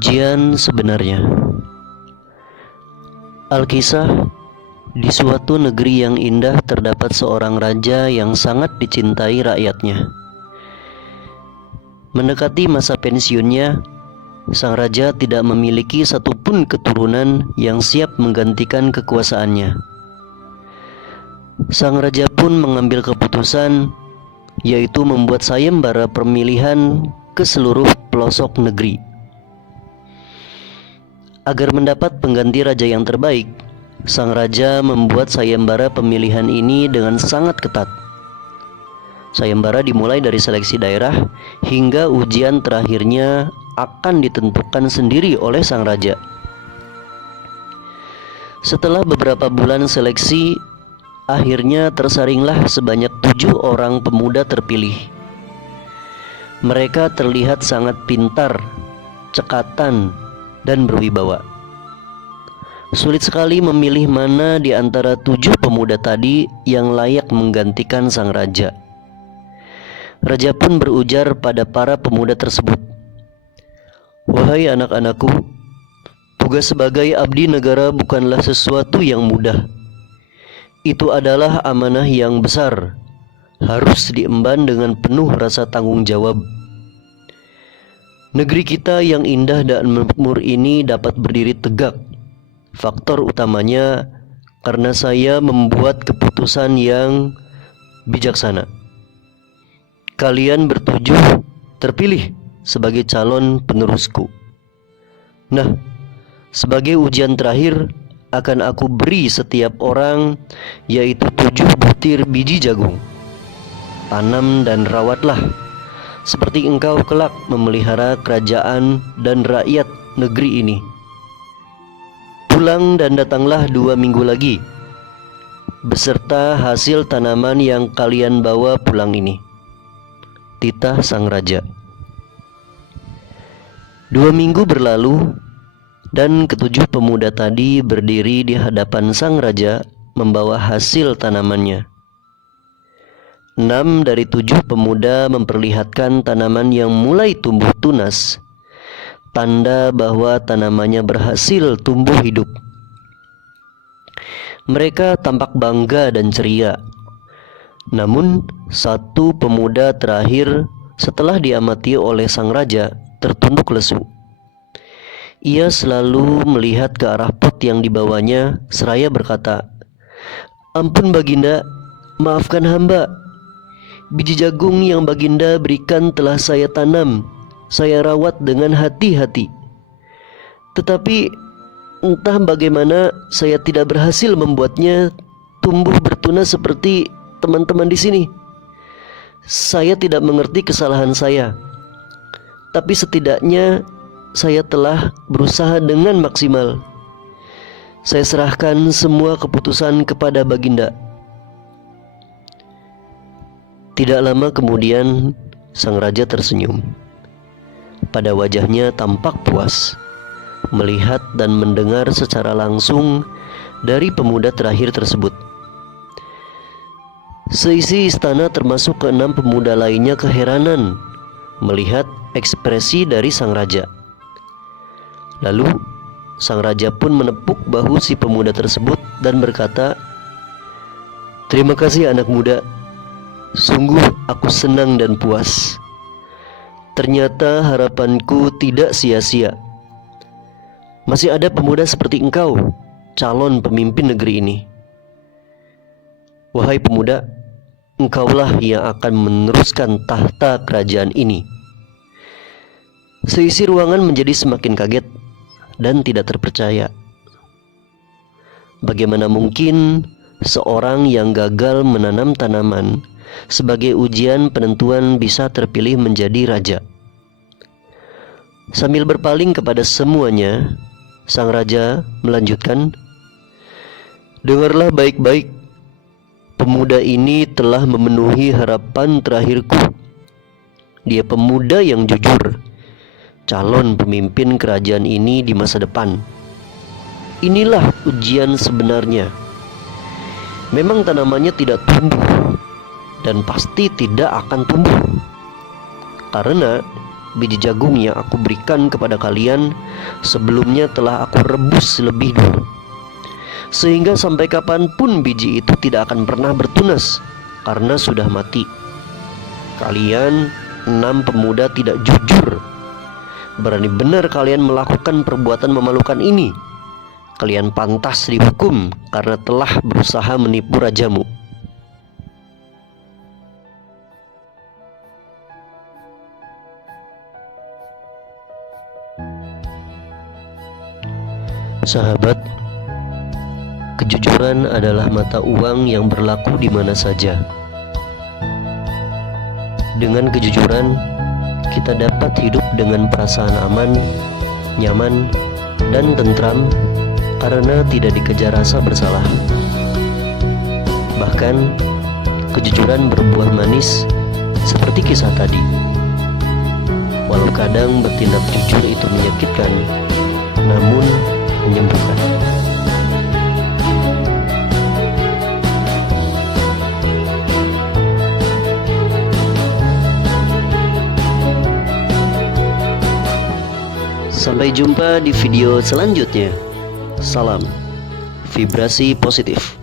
Ujian sebenarnya. Alkisah, di suatu negeri yang indah terdapat seorang raja yang sangat dicintai rakyatnya. Mendekati masa pensiunnya, sang raja tidak memiliki satupun keturunan yang siap menggantikan kekuasaannya. Sang raja pun mengambil keputusan, yaitu membuat sayembara pemilihan ke seluruh pelosok negeri. Agar mendapat pengganti raja yang terbaik, sang raja membuat sayembara pemilihan ini dengan sangat ketat. Sayembara dimulai dari seleksi daerah hingga ujian terakhirnya akan ditentukan sendiri oleh sang raja. Setelah beberapa bulan seleksi, akhirnya tersaringlah sebanyak 7 orang pemuda terpilih. Mereka terlihat sangat pintar, cekatan, dan berwibawa. Sulit sekali memilih mana di antara 7 pemuda tadi yang layak menggantikan sang raja. Raja pun berujar pada para pemuda tersebut, "Wahai anak-anakku, tugas sebagai abdi negara bukanlah sesuatu yang mudah. Itu adalah amanah yang besar, harus diemban dengan penuh rasa tanggung jawab. Negeri kita yang indah dan makmur ini dapat berdiri tegak. Faktor utamanya karena saya membuat keputusan yang bijaksana. Kalian bertujuh terpilih sebagai calon penerusku. Nah, sebagai ujian terakhir akan aku beri setiap orang yaitu 7 butir biji jagung. Tanam dan rawatlah seperti engkau kelak memelihara kerajaan dan rakyat negeri ini. Pulang dan datanglah 2 minggu lagi beserta hasil tanaman yang kalian bawa pulang ini." Titah sang raja. 2 minggu berlalu dan ketujuh pemuda tadi berdiri di hadapan sang raja membawa hasil tanamannya. 6 dari 7 pemuda memperlihatkan tanaman yang mulai tumbuh tunas, tanda bahwa tanamannya berhasil tumbuh hidup. Mereka tampak bangga dan ceria. Namun, 1 pemuda terakhir setelah diamati oleh sang raja tertunduk lesu. Ia selalu melihat ke arah pot yang dibawanya seraya berkata, "Ampun Baginda, maafkan hamba. Biji jagung yang Baginda berikan telah saya tanam, saya rawat dengan hati-hati. Tetapi entah bagaimana saya tidak berhasil membuatnya tumbuh bertunas seperti teman-teman di sini. Saya tidak mengerti kesalahan saya, tapi setidaknya saya telah berusaha dengan maksimal. Saya serahkan semua keputusan kepada Baginda." Tidak lama kemudian, sang raja tersenyum. Pada wajahnya tampak puas melihat dan mendengar secara langsung dari pemuda terakhir tersebut. Seisi istana termasuk ke-6 pemuda lainnya keheranan melihat ekspresi dari sang raja. Lalu sang raja pun menepuk bahu si pemuda tersebut dan berkata, "Terima kasih anak muda. Sungguh aku senang dan puas. Ternyata harapanku tidak sia-sia. Masih ada pemuda seperti engkau, calon pemimpin negeri ini. Wahai pemuda, engkaulah yang akan meneruskan tahta kerajaan ini." Seisi ruangan menjadi semakin kaget dan tidak terpercaya. Bagaimana mungkin seorang yang gagal menanam tanaman sebagai ujian penentuan bisa terpilih menjadi raja? Sambil berpaling kepada semuanya, sang raja melanjutkan, "Dengarlah baik-baik. Pemuda ini telah memenuhi harapan terakhirku. Dia pemuda yang jujur, calon pemimpin kerajaan ini di masa depan. Inilah ujian sebenarnya. Memang tanamannya tidak tumbuh dan pasti tidak akan tumbuh, karena biji jagung yang aku berikan kepada kalian sebelumnya telah aku rebus lebih dulu, sehingga sampai kapanpun biji itu tidak akan pernah bertunas karena sudah mati. Kalian 6 pemuda tidak jujur. Berani benar kalian melakukan perbuatan memalukan ini. Kalian pantas dihukum karena telah berusaha menipu rajamu. Sahabat, kejujuran adalah mata uang yang berlaku di mana saja. Dengan kejujuran, kita dapat hidup dengan perasaan aman, nyaman, dan tentram karena tidak dikejar rasa bersalah. Bahkan, kejujuran berbuah manis seperti kisah tadi. Walau kadang bertindak jujur itu menyakitkan, namun menyembuhkan. Sampai jumpa di video selanjutnya. Salam vibrasi positif.